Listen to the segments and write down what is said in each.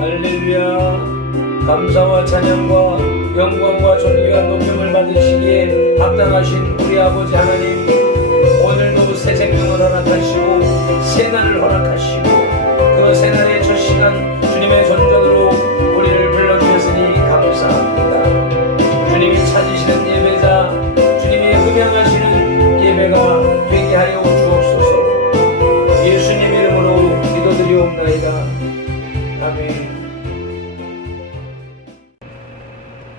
할렐루야. 감사와 찬양과 영광과 존귀와 높임을 받으시기에 합당하신 우리 아버지 하나님, 오늘도 새 생명을 허락하시고 새 날을 허락하시고 그 새 날의 첫 시간 주님의 존전으로 우리를 불러주셨으니 감사합니다. 주님이 찾으시는 예배자, 주님이 흠양하시는 예배가 되게 하여 주옵소서. 예수님 이름으로 기도드리옵나이다. 아멘.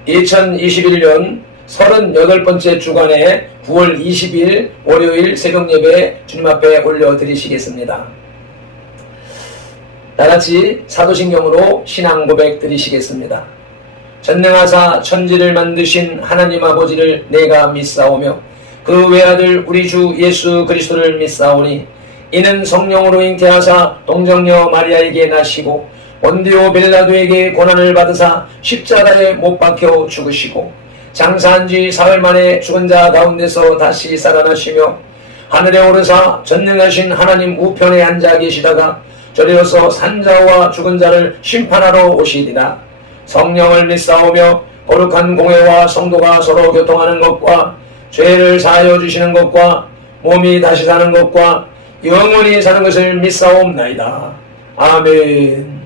2021년 38번째 주간에 9월 20일 월요일 새벽 예배 주님 앞에 올려드리시겠습니다. 다같이 사도신경으로 신앙 고백 드리시겠습니다. 전능하사 천지를 만드신 하나님 아버지를 내가 믿사오며 그 외아들 우리 주 예수 그리스도를 믿사오니 이는 성령으로 잉태하사 동정녀 마리아에게 나시고 본디오 빌라도에게 고난을 받으사 십자가에 못 박혀 죽으시고 장사한 지 사흘 만에 죽은 자 가운데서 다시 살아나시며 하늘에 오르사 전능하신 하나님 우편에 앉아 계시다가 저리로서 산자와 죽은 자를 심판하러 오시리라. 성령을 믿사오며 거룩한 공회와 성도가 서로 교통하는 것과 죄를 사하여 주시는 것과 몸이 다시 사는 것과 영원히 사는 것을 믿사옵나이다. 아멘.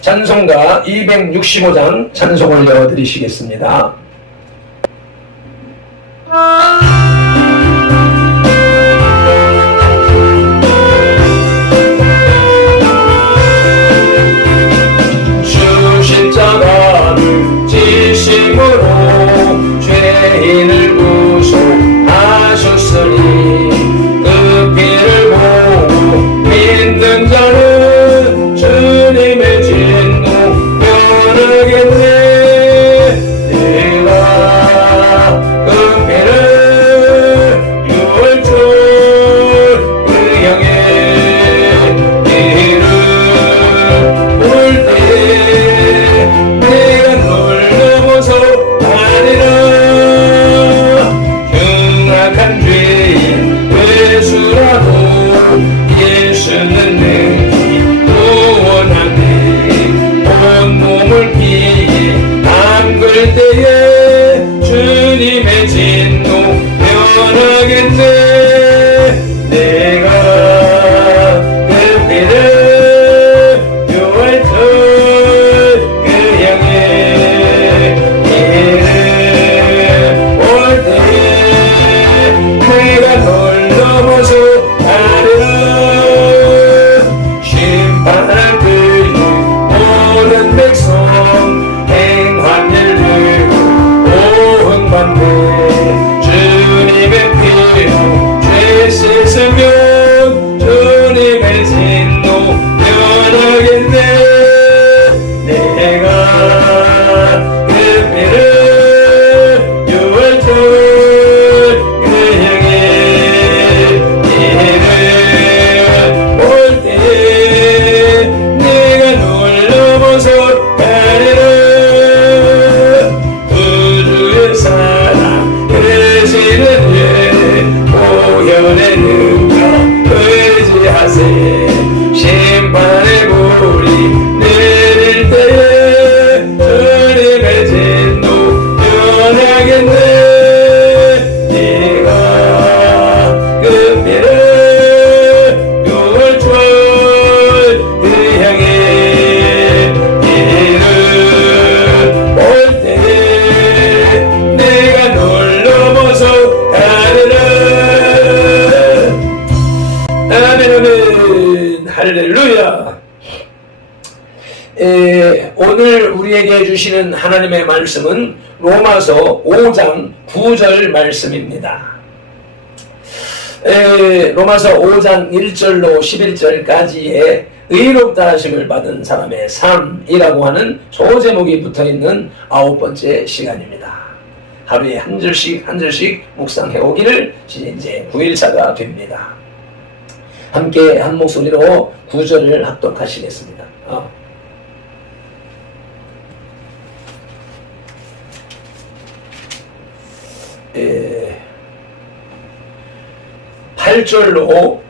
찬송가 265장 찬송 올려드리시겠습니다. 주 십자가를 지심으로 죄인을 구속하셨으니 그 피를 보고 믿는 자는 주님의 진노 면하겠네. 내가 그 피를 유월절 그 향해 길을 볼 때 내가 널 넘어서 가리라. 흉악한 죄인 외수라도 예수는 능히 구원하네. 온몸을 피에 담글 때에 주님의 진노 면하겠네. 내가 그 피를 유월절 그 향해 길을 올 때에 내가 널 넘어서 가리라. 심판할 그의 모든 백성 행함을 들고 오흥받네. 주님의 피로 죄 씻으면 주님의 진노 면하겠네. 내가 그 피를 유월절 그 향해 길을 올 때에 내가 널 넘어서 가리라. 우주의 사랑 되시는 예 보혈의 능력 의지하세. 심판의 불이 내릴 때에 주님의 진노 면하겠네. 네가 그 피를 유월절 그 향해 길을 올 때에 내가 널 넘어서 가리라. 아멘 아멘. 할렐루야. 오늘 우리에게 주시는 하나님의 말씀은 로마서 5장 9절 말씀입니다. 로마서 5장 1절로 11절까지의 의롭다 하심을 받은 사람의 삶이라고 하는 소제목이 붙어있는 9번째 시간입니다. 하루에 한 절씩 한 절씩 묵상해 오기를 이제 9일차가 됩니다. 함께 한 목소리로 9절을 합독하시겠습니다. 8절로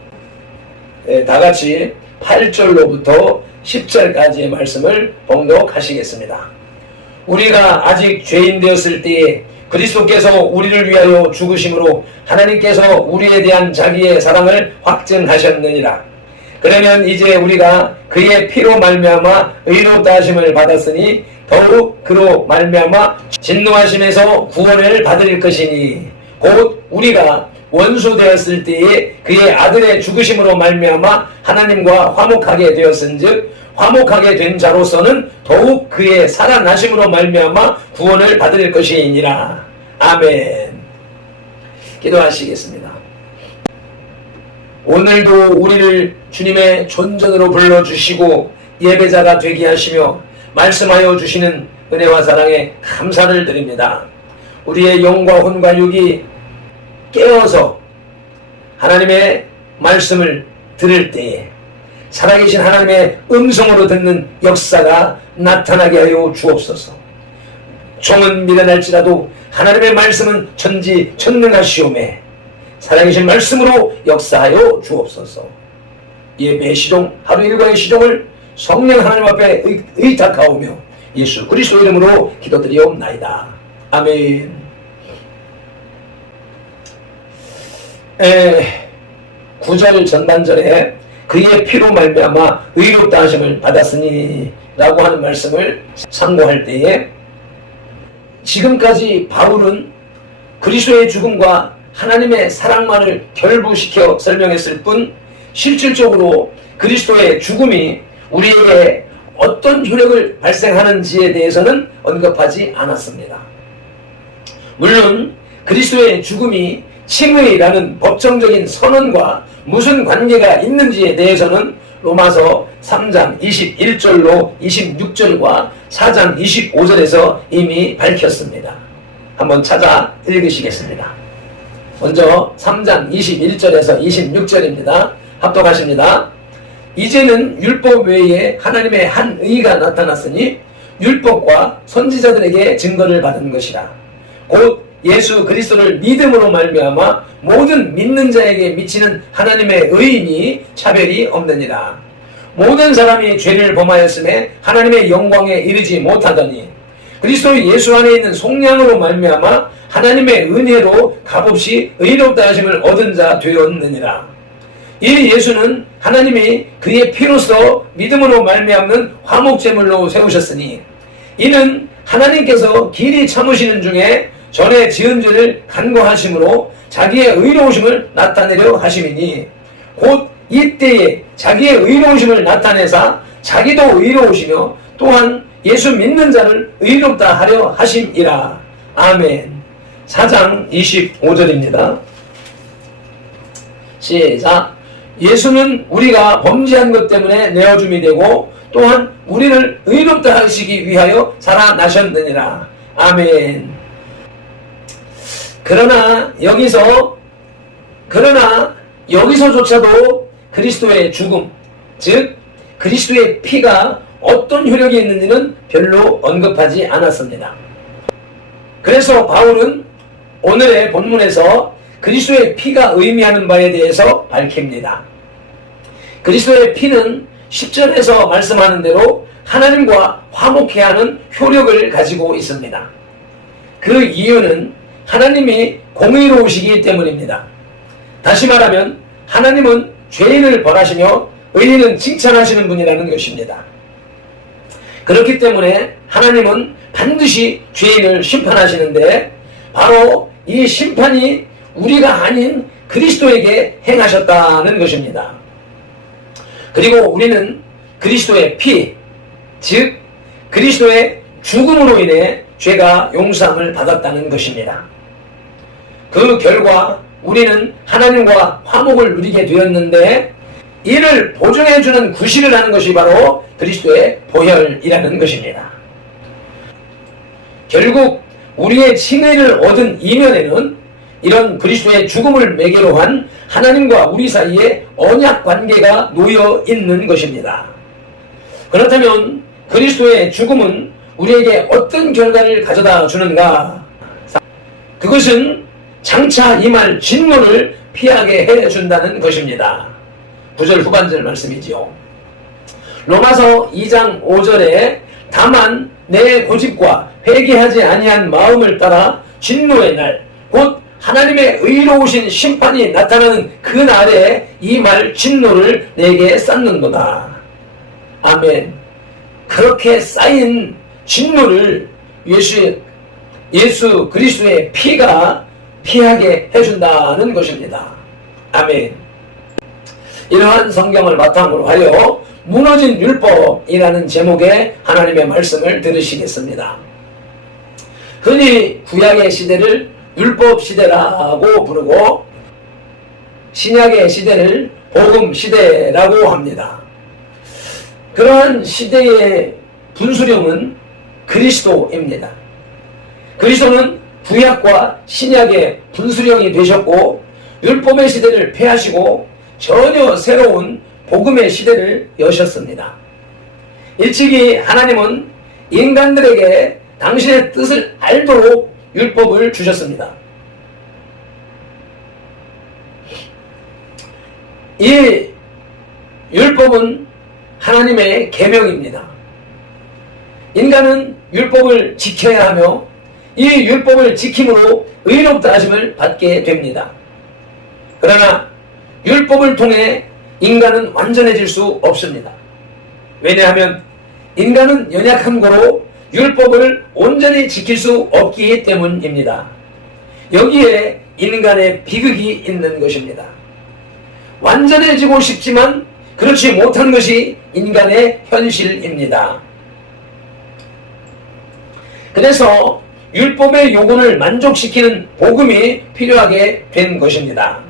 다 같이 8절로부터 10절까지의 말씀을 봉독하시겠습니다. 우리가 아직 죄인 되었을 때에 그리스도께서 우리를 위하여 죽으심으로 하나님께서 우리에 대한 자기의 사랑을 확증하셨느니라. 그러면 이제 우리가 그의 피로 말미암아 의롭다 하심을 받았으니 더욱 그로 말미암아 진노하심에서 구원을 받을 것이니 곧 우리가 원수 되었을 때에 그의 아들의 죽으심으로 말미암아 하나님과 화목하게 되었은즉 화목하게 된 자로서는 더욱 그의 살아나심으로 말미암아 구원을 받을 것이니라. 아멘. 기도하시겠습니다. 오늘도 우리를 주님의 존전으로 불러주시고 예배자가 되게 하시며 말씀하여 주시는 은혜와 사랑에 감사를 드립니다. 우리의 영과 혼과 육이 깨어서 하나님의 말씀을 들을 때에 살아계신 하나님의 음성으로 듣는 역사가 나타나게 하여 주옵소서. 종은 미련할지라도 하나님의 말씀은 전지전능하시오매 살아계신 말씀으로 역사하여 주옵소서. 예배의 시종 하루 일과의 시종을 성령 하나님 앞에 의탁하오며 예수 그리스도 이름으로 기도드리옵나이다. 아멘. 9절 전반절에 그의 피로 말미암아 의롭다 하심을 받았으니 라고 하는 말씀을 상고할 때에 지금까지 바울은 그리스도의 죽음과 하나님의 사랑만을 결부시켜 설명했을 뿐 실질적으로 그리스도의 죽음이 우리에게 어떤 효력을 발생하는지에 대해서는 언급하지 않았습니다. 물론 그리스도의 죽음이 칭의라는 법정적인 선언과 무슨 관계가 있는지에 대해서는 로마서 3장 21절로 26절과 4장 25절에서 이미 밝혔습니다. 한번 찾아 읽으시겠습니다. 먼저 3장 21절에서 26절입니다. 합독하십니다. 이제는 율법 외에 하나님의 한 의가 나타났으니 율법과 선지자들에게 증거를 받은 것이라. 곧 예수 그리스도를 믿음으로 말미암아 모든 믿는 자에게 미치는 하나님의 의인이 차별이 없느니라. 모든 사람이 죄를 범하였음에 하나님의 영광에 이르지 못하더니 그리스도 예수 안에 있는 속량으로 말미암아 하나님의 은혜로 값없이 의롭다 하심을 얻은 자 되었느니라. 이 예수는 하나님이 그의 피로써 믿음으로 말미암는 화목제물로 세우셨으니 이는 하나님께서 길이 참으시는 중에 전에 지은 죄를 간과하심으로 자기의 의로우심을 나타내려 하심이니 곧 이때에 자기의 의로우심을 나타내사 자기도 의로우시며 또한 예수 믿는 자를 의롭다 하려 하심이라. 아멘. 4장 25절입니다. 시작. 예수는 우리가 범죄한 것 때문에 내어줌이 되고 또한 우리를 의롭다 하시기 위하여 살아나셨느니라. 아멘. 그러나 여기서조차도 그리스도의 죽음, 즉 그리스도의 피가 어떤 효력이 있는지는 별로 언급하지 않았습니다. 그래서 바울은 오늘의 본문에서 그리스도의 피가 의미하는 바에 대해서 밝힙니다. 그리스도의 피는 10절에서 말씀하는 대로 하나님과 화목해 하는 효력을 가지고 있습니다. 그 이유는 하나님이 공의로우시기 때문입니다. 다시 말하면 하나님은 죄인을 벌하시며 의인은 칭찬하시는 분이라는 것입니다. 그렇기 때문에 하나님은 반드시 죄인을 심판하시는데 바로 이 심판이 우리가 아닌 그리스도에게 행하셨다는 것입니다. 그리고 우리는 그리스도의 피, 즉 그리스도의 죽음으로 인해 죄가 용서함을 받았다는 것입니다. 그 결과 우리는 하나님과 화목을 누리게 되었는데 이를 보증해주는 구실을 하는 것이 바로 그리스도의 보혈이라는 것입니다. 결국 우리의 칭의를 얻은 이면에는 이런 그리스도의 죽음을 매개로 한 하나님과 우리 사이에 언약 관계가 놓여 있는 것입니다. 그렇다면 그리스도의 죽음은 우리에게 어떤 결과를 가져다 주는가? 그것은 장차 임할 진노를 피하게 해준다는 것입니다. 9절 후반절 말씀이지요. 로마서 2장 5절에 다만 내 고집과 회개하지 아니한 마음을 따라 진노의 날, 곧 하나님의 의로우신 심판이 나타나는 그 날에 이 말 진노를 내게 쌓는도다. 아멘. 그렇게 쌓인 진노를 예수 그리스도의 피가 피하게 해준다는 것입니다. 아멘. 이러한 성경을 바탕으로 하여 무너진 율법이라는 제목의 하나님의 말씀을 들으시겠습니다. 흔히 구약의 시대를 율법 시대라고 부르고 신약의 시대를 복음 시대라고 합니다. 그러한 시대의 분수령은 그리스도입니다. 그리스도는 구약과 신약의 분수령이 되셨고 율법의 시대를 폐하시고 전혀 새로운 복음의 시대를 여셨습니다. 일찍이 하나님은 인간들에게 당신의 뜻을 알도록 율법을 주셨습니다. 이 율법은 하나님의 계명입니다. 인간은 율법을 지켜야 하며 이 율법을 지킴으로 의롭다 하심을 받게 됩니다. 그러나 율법을 통해 인간은 완전해질 수 없습니다. 왜냐하면 인간은 연약한 거로 율법을 온전히 지킬 수 없기 때문입니다. 여기에 인간의 비극이 있는 것입니다. 완전해지고 싶지만 그렇지 못한 것이 인간의 현실입니다. 그래서 율법의 요구를 만족시키는 복음이 필요하게 된 것입니다.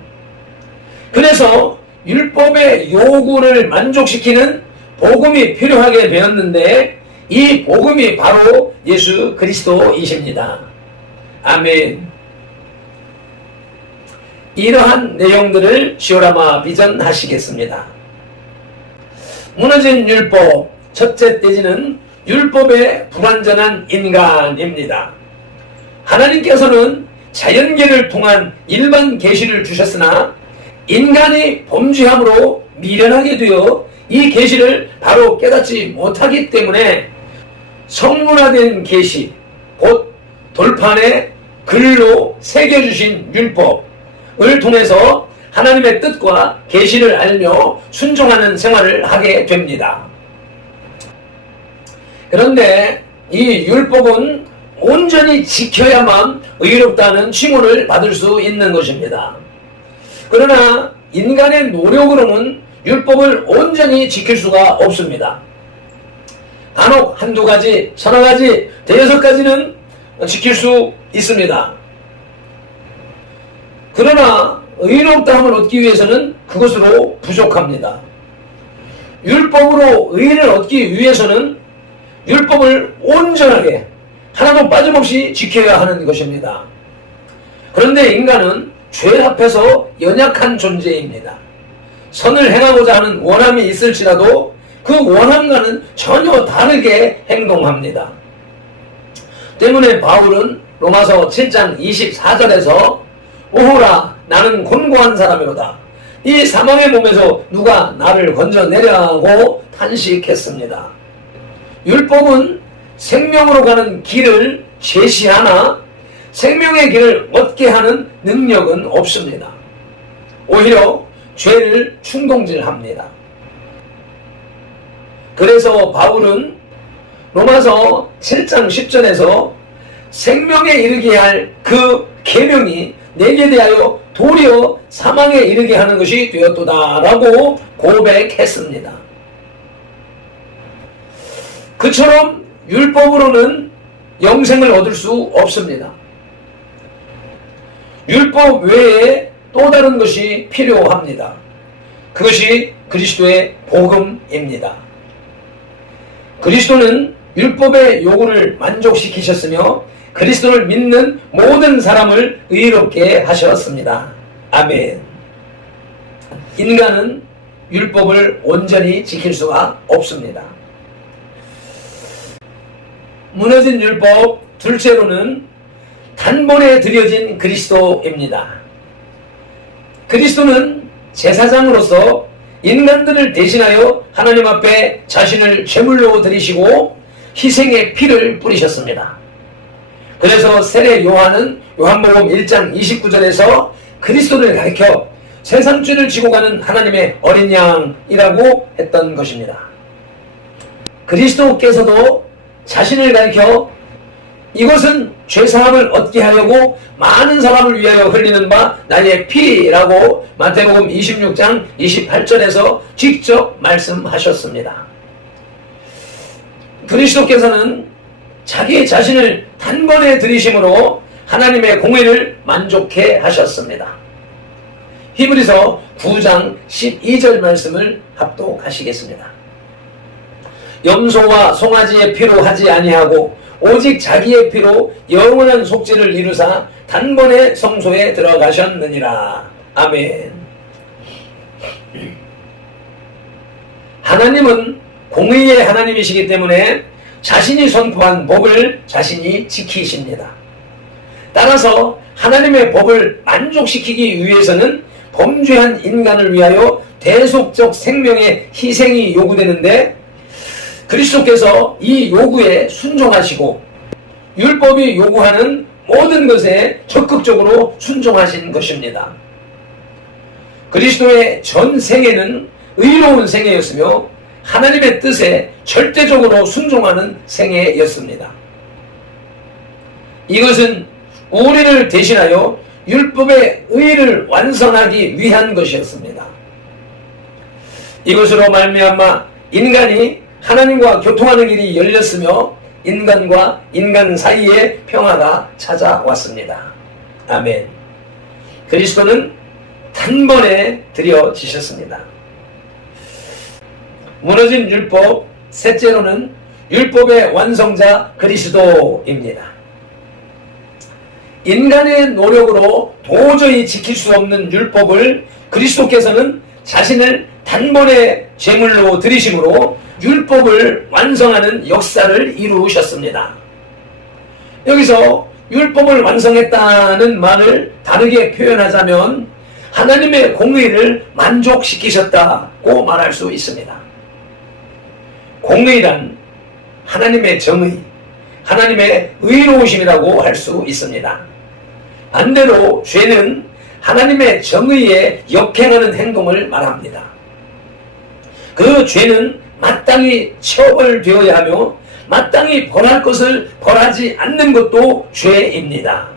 그래서 율법의 요구를 만족시키는 복음이 필요하게 되었는데 이 복음이 바로 예수 그리스도이십니다. 아멘. 이러한 내용들을 시오라마 비전하시겠습니다. 무너진 율법, 첫째 떼지는 율법의 불완전한 인간입니다. 하나님께서는 자연계를 통한 일반 계시를 주셨으나 인간이 범죄함으로 미련하게 되어 이 계시를 바로 깨닫지 못하기 때문에 성문화된 계시, 곧 돌판에 글로 새겨주신 율법을 통해서 하나님의 뜻과 계시를 알며 순종하는 생활을 하게 됩니다. 그런데 이 율법은 온전히 지켜야만 의롭다는 칭호를 받을 수 있는 것입니다. 그러나 인간의 노력으로는 율법을 온전히 지킬 수가 없습니다. 간혹 한두 가지, 서너 가지, 대여섯 가지는 지킬 수 있습니다. 그러나 의롭다함을 얻기 위해서는 그것으로 부족합니다. 율법으로 의를 얻기 위해서는 율법을 온전하게 하나도 빠짐없이 지켜야 하는 것입니다. 그런데 인간은 죄 앞에서 연약한 존재입니다. 선을 행하고자 하는 원함이 있을지라도 그 원함과는 전혀 다르게 행동합니다. 때문에 바울은 로마서 7장 24절에서 오호라 나는 곤고한 사람이로다. 이 사망의 몸에서 누가 나를 건져내려고 탄식했습니다. 율법은 생명으로 가는 길을 제시하나 생명의 길을 얻게 하는 능력은 없습니다. 오히려 죄를 충동질합니다. 그래서 바울은 로마서 7장 10절에서 생명에 이르게 할 그 계명이 내게 대하여 도리어 사망에 이르게 하는 것이 되었도다라고 고백했습니다. 그처럼 율법으로는 영생을 얻을 수 없습니다. 율법 외에 또 다른 것이 필요합니다. 그것이 그리스도의 복음입니다. 그리스도는 율법의 요구를 만족시키셨으며 그리스도를 믿는 모든 사람을 의롭게 하셨습니다. 아멘. 인간은 율법을 온전히 지킬 수가 없습니다. 무너진 율법 둘째로는 단번에 드려진 그리스도입니다. 그리스도는 제사장으로서 인간들을 대신하여 하나님 앞에 자신을 제물로 드리시고 희생의 피를 뿌리셨습니다. 그래서 세례 요한은 요한복음 1장 29절에서 그리스도를 가리켜 세상 죄를 지고 가는 하나님의 어린 양이라고 했던 것입니다. 그리스도께서도 자신을 가리켜 이것은 죄사함을 얻게 하려고 많은 사람을 위하여 흘리는 바 나의 피라고 마태복음 26장 28절에서 직접 말씀하셨습니다. 그리스도께서는 자기 자신을 단번에 들이심으로 하나님의 공의를 만족해 하셨습니다. 히브리서 9장 12절 말씀을 합독하시겠습니다. 염소와 송아지의 피로 하지 아니하고 오직 자기의 피로 영원한 속죄를 이루사 단번에 성소에 들어가셨느니라. 아멘. 하나님은 공의의 하나님이시기 때문에 자신이 선포한 법을 자신이 지키십니다. 따라서 하나님의 법을 만족시키기 위해서는 범죄한 인간을 위하여 대속적 생명의 희생이 요구되는데 그리스도께서 이 요구에 순종하시고 율법이 요구하는 모든 것에 적극적으로 순종하신 것입니다. 그리스도의 전 생애는 의로운 생애였으며 하나님의 뜻에 절대적으로 순종하는 생애였습니다. 이것은 우리를 대신하여 율법의 의를 완성하기 위한 것이었습니다. 이것으로 말미암아 인간이 하나님과 교통하는 길이 열렸으며 인간과 인간 사이에 평화가 찾아왔습니다. 아멘. 그리스도는 단번에 드려지셨습니다. 무너진 율법, 셋째로는 율법의 완성자 그리스도입니다. 인간의 노력으로 도저히 지킬 수 없는 율법을 그리스도께서는 자신을 단번에 제물로 드리심으로 율법을 완성하는 역사를 이루셨습니다. 여기서 율법을 완성했다는 말을 다르게 표현하자면 하나님의 공의를 만족시키셨다고 말할 수 있습니다. 공의란 하나님의 정의, 하나님의 의로우심이라고 할 수 있습니다. 반대로 죄는 하나님의 정의에 역행하는 행동을 말합니다. 그 죄는 마땅히 처벌되어야 하며 마땅히 벌할 것을 벌하지 않는 것도 죄입니다.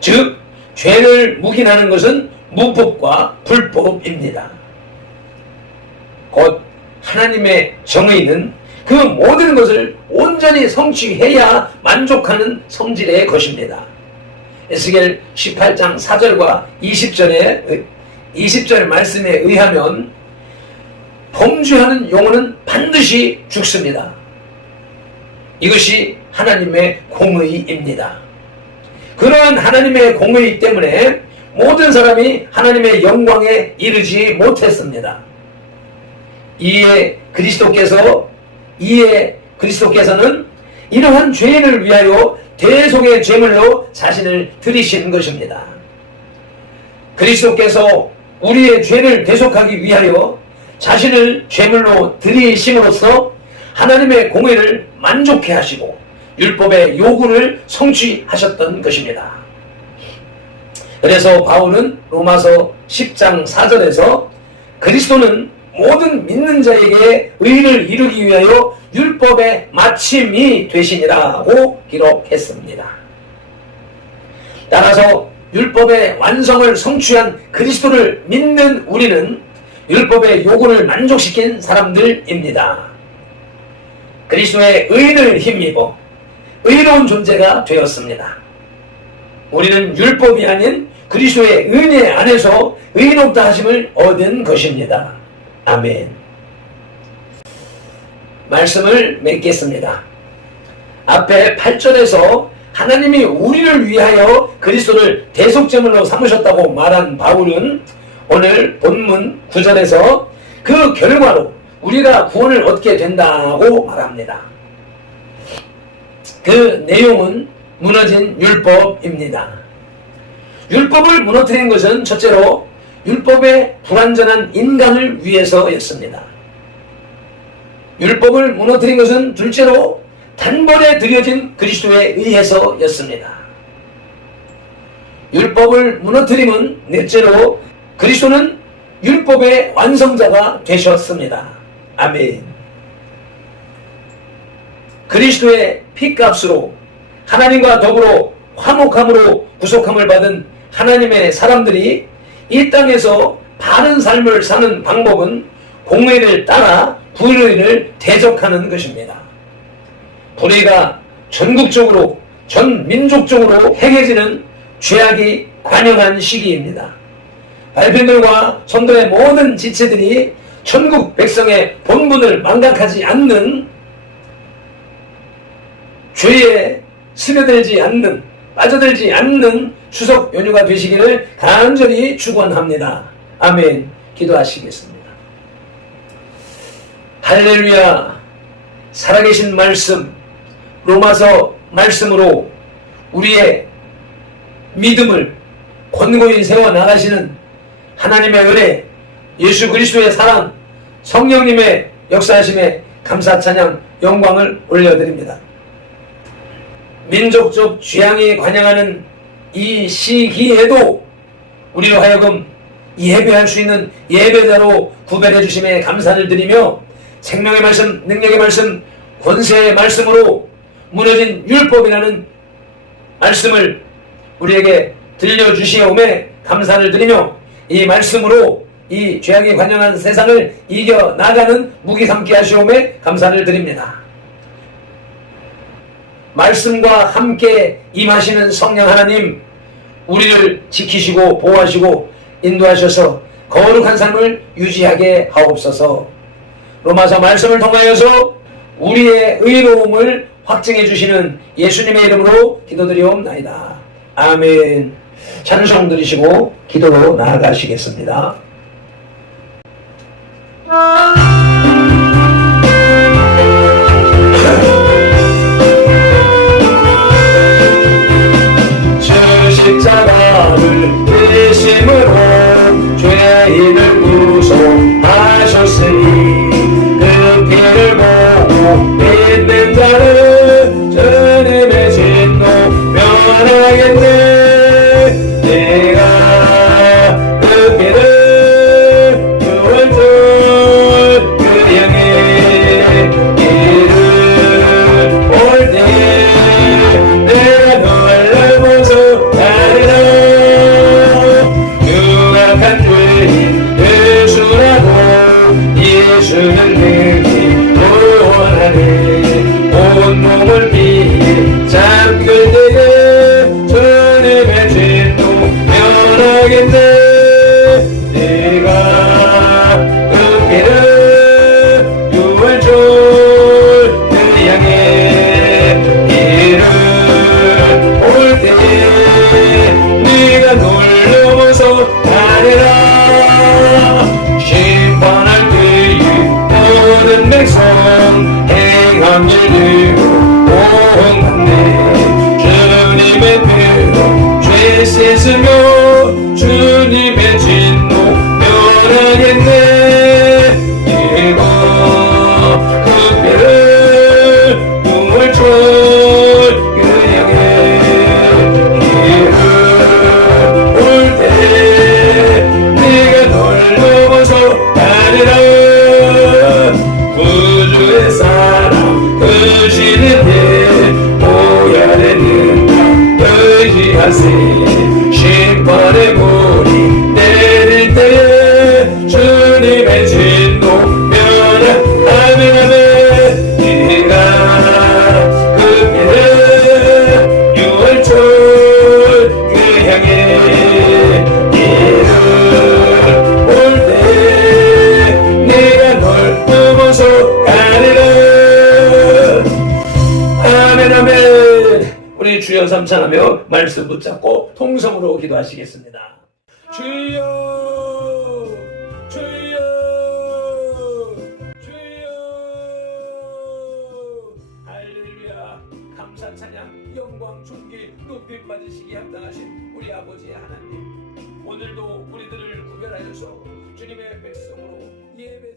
즉 죄를 묵인하는 것은 무법과 불법입니다. 곧 하나님의 정의는 그 모든 것을 온전히 성취해야 만족하는 성질의 것입니다. 에스겔 18장 4절과 20절 말씀에 의하면 범죄하는 영혼은 반드시 죽습니다. 이것이 하나님의 공의입니다. 그러한 하나님의 공의 때문에 모든 사람이 하나님의 영광에 이르지 못했습니다. 이에 그리스도께서는 이러한 죄인을 위하여 대속의 제물로 자신을 드리신 것입니다. 그리스도께서 우리의 죄를 대속하기 위하여 자신을 제물로 드리심으로써 하나님의 공의를 만족해 하시고 율법의 요구를 성취하셨던 것입니다. 그래서 바울은 로마서 10장 4절에서 그리스도는 모든 믿는 자에게 의를 이루기 위하여 율법의 마침이 되시니라고 기록했습니다. 따라서 율법의 완성을 성취한 그리스도를 믿는 우리는 율법의 요구를 만족시킨 사람들입니다. 그리스도의 의를 힘입어 의로운 존재가 되었습니다. 우리는 율법이 아닌 그리스도의 은혜 안에서 의롭다 하심을 얻은 것입니다. 아멘. 말씀을 맺겠습니다. 앞에 8절에서 하나님이 우리를 위하여 그리스도를 대속제물로 삼으셨다고 말한 바울은 오늘 본문 9절에서 그 결과로 우리가 구원을 얻게 된다고 말합니다. 그 내용은 무너진 율법입니다. 율법을 무너뜨린 것은 첫째로 율법의 불완전한 인간을 위해서였습니다. 율법을 무너뜨린 것은 둘째로 단번에 드려진 그리스도에 의해서였습니다. 율법을 무너뜨림은 넷째로 그리스도는 율법의 완성자가 되셨습니다. 아멘. 그리스도의 피값으로 하나님과 더불어 화목함으로 구속함을 받은 하나님의 사람들이 이 땅에서 바른 삶을 사는 방법은 공의를 따라 불의를 대적하는 것입니다. 불의가 전국적으로 전 민족적으로 행해지는 죄악이 관영한 시기입니다. 발표들과 선도의 모든 지체들이 천국 백성의 본분을 망각하지 않는, 죄에 스며들지 않는, 빠져들지 않는 추석 연휴가 되시기를 간절히 축원합니다. 아멘. 기도하시겠습니다. 할렐루야. 살아계신 말씀, 로마서 말씀으로 우리의 믿음을 권고히 세워나가시는 하나님의 은혜, 예수 그리스도의 사랑, 성령님의 역사하심에 감사 찬양 영광을 올려드립니다. 민족적 취향이 관영하는 이 시기에도 우리로 하여금 예배할 수 있는 예배자로 구별해 주심에 감사를 드리며 생명의 말씀, 능력의 말씀, 권세의 말씀으로 무너진 율법이라는 말씀을 우리에게 들려주시오매 감사를 드리며 이 말씀으로 이 죄악이 관영한 세상을 이겨나가는 무기 삼게 하시오매 감사를 드립니다. 말씀과 함께 임하시는 성령 하나님, 우리를 지키시고 보호하시고 인도하셔서 거룩한 삶을 유지하게 하옵소서. 로마서 말씀을 통하여서 우리의 의로움을 확증해 주시는 예수님의 이름으로 기도드리옵나이다. 아멘. 찬송 드리시고 기도로 나아가시겠습니다. 십자가를 대심으로 죄인을 구속하셨으니 그 피를 보고 믿는 자는 주님의 진노 면하겠네. 내가 그 피를 유월 줄 그 향해 이를 올 때 내가 널 보소 유악한 죄인 예수라고 예수는 능히 구원하네. 온몸을 피해 잠글 때에 주님의 진노 면하겠네. 내가 그 피를 유월 줄 그 향해 이를 올 때 네가 놀러와서 가리라. 심판할 때에 모든 백성 행한 일대로 공감네. 주님의 피로 죄 씻으며 주님의 진노 면하겠네. 이거 그 피를 유월 줄 그 향해 구주의 사랑 크시는데 보혈의 능력 의지하세. 심판의 물이 내릴 때에 주님의 진노 면하. 아멘 아멘. 네가 그 피를 유월 줄 그 향해 이를 올 때 내가 널 넘어서 가리라. 아멘 아멘. 우리 주여 삼창하며 말씀 붙잡고 통성으로 기도하시겠습니다. 주여 주여 주여. 할렐루야. 감사 찬양 영광 존귀 높임 받으시기 합당하신 우리 아버지 하나님, 오늘도 우리들을 구별하여서 주님의 백성으로 예배